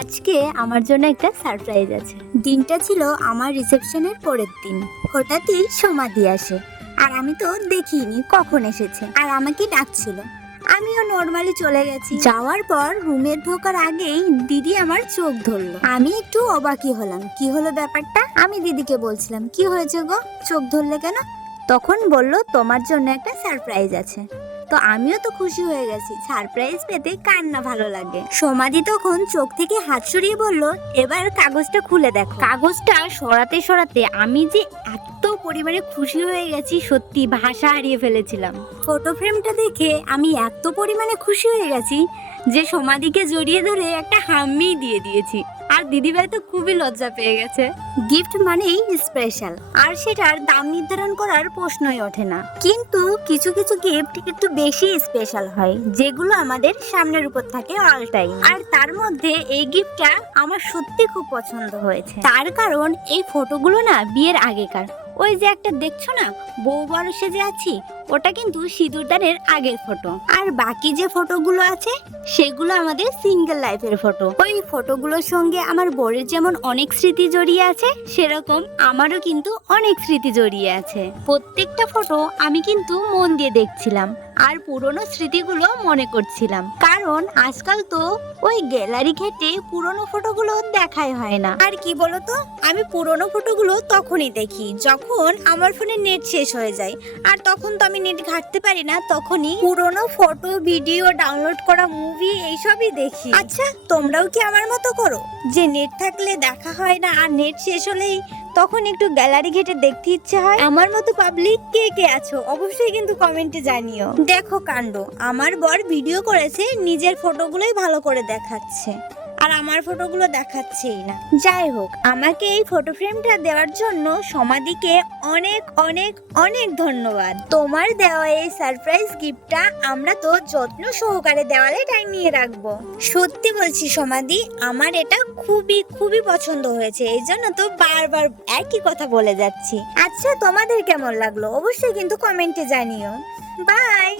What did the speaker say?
আজকে আমার জন্য একটা সারপ্রাইজ আছে। দিনটা ছিল আমার রিসেপশনের পরের দিন। হঠাৎই সমাধি আসে, আর আমি তো দেখিনি কখন এসেছে, আর আমাকে ডাকছিল। আমিও নর্মালি চলে গেছি। যাওয়ার পর রুমে ঢোকার আগেই দিদি আমার চোখ ধরলো। আমি একটু অবাকই হলাম, কি হলো ব্যাপারটা। আমি দিদিকে বলছিলাম, কি হয়েছে গো, চোখ ধরলে কেন? তখন বলল, তোমার জন্য একটা সারপ্রাইজ আছে। তো আমিও তো খুশি হয়ে গেছি, সারপ্রাইজ পেতে কার না ভালো লাগে। সমাধি তখন চোখ থেকে হাত সরিয়ে বলল, এবার কাগজটা খুলে দেখো। কাগজটা সরাতে সরাতে আমি যে এত পরিমাণে খুশি হয়ে গেছি, সত্যি ভাষা হারিয়ে ফেলেছিলাম। ফটো ফ্রেমটা দেখে আমি এত পরিমাণে খুশি হয়ে গেছি যে সমাধিকে জড়িয়ে ধরে একটা হাম্মি দিয়ে দিয়েছি। আর দিদিভাই তো খুবই লজ্জা পেয়ে গেছে। গিফট মানেই স্পেশাল, আর সেটার দাম নির্ধারণ করার প্রশ্নই ওঠে না। কিন্তু কিছু কিছু গিফট একটু বেশি স্পেশাল হয়, যেগুলো আমাদের সামনের উপর থাকে অল টাইম। আর তার মধ্যে এই গিফটটা আমার সত্যি খুব পছন্দ হয়েছে। তার কারণ এই ফটোগুলো না বিয়ের আগেকার। ওই যে একটা দেখছো না, বউ বড় সেজে আছি, ওটা কিন্তু সিঁদুরদানের আগের ফটো। আর বাকি যে ফটোগুলো আছে সেগুলো আমাদের সিঙ্গেল লাইফের ফটো। ওই ফটোগুলোর সঙ্গে আমার বরের যেমন অনেক স্মৃতি জড়িয়ে আছে, সেরকম আমারও কিন্তু অনেক স্মৃতি জড়িয়ে আছে। প্রত্যেকটা ফটো আমি কিন্তু মন দিয়ে দেখছিলাম আর পুরনো স্মৃতিগুলো মনে করছিলাম। কারণ আজকাল তো ওই গ্যালারি ঘেটে পুরনো ফটোগুলো দেখাই হয় না। আর কি বলতো, আমি পুরনো ফটোগুলো তখনই দেখি যখন আমার ফোনে নেট শেষ হয়ে যায়। আর তখন তো আমি নেট ঘাঁটতে পারি না, তখনই পুরনো ফটো, ভিডিও, ডাউনলোড করা মুভি এইসবই দেখি। আচ্ছা, তোমরাও কি আমার মতো করো, যে নেট থাকলে দেখা হয় না, আর নেট শেষ হলেই তখন একটু গ্যালারি ঘেটে দেখতে ইচ্ছে হয়? আমার মতো পাবলিক কে কে আছো অবশ্যই কিন্তু কমেন্টে জানিও। দেখো কাণ্ড, আমার বর ভিডিও করেছে, নিজের ফটোগুলোই ভালো করে দেখাচ্ছে, আর আমার ফটোগুলো দেখাচ্ছেই না। যাই হোক, আমাকে এই ফটো ফ্রেমটা দেওয়ার জন্য সমাধিকে অনেক অনেক অনেক ধন্যবাদ। তোমার দেওয়া এই সারপ্রাইজ গিফটটা আমরা তো যত্ন সহকারে দেওয়ালে টাঙিয়ে রাখবো। সত্যি বলছি সমাধি, আমার এটা খুবই খুবই পছন্দ হয়েছে, এই জন্য তো বারবার একই কথা বলে যাচ্ছি। আচ্ছা, তোমাদের কেমন লাগলো অবশ্যই কিন্তু কমেন্টে জানিও। বাই।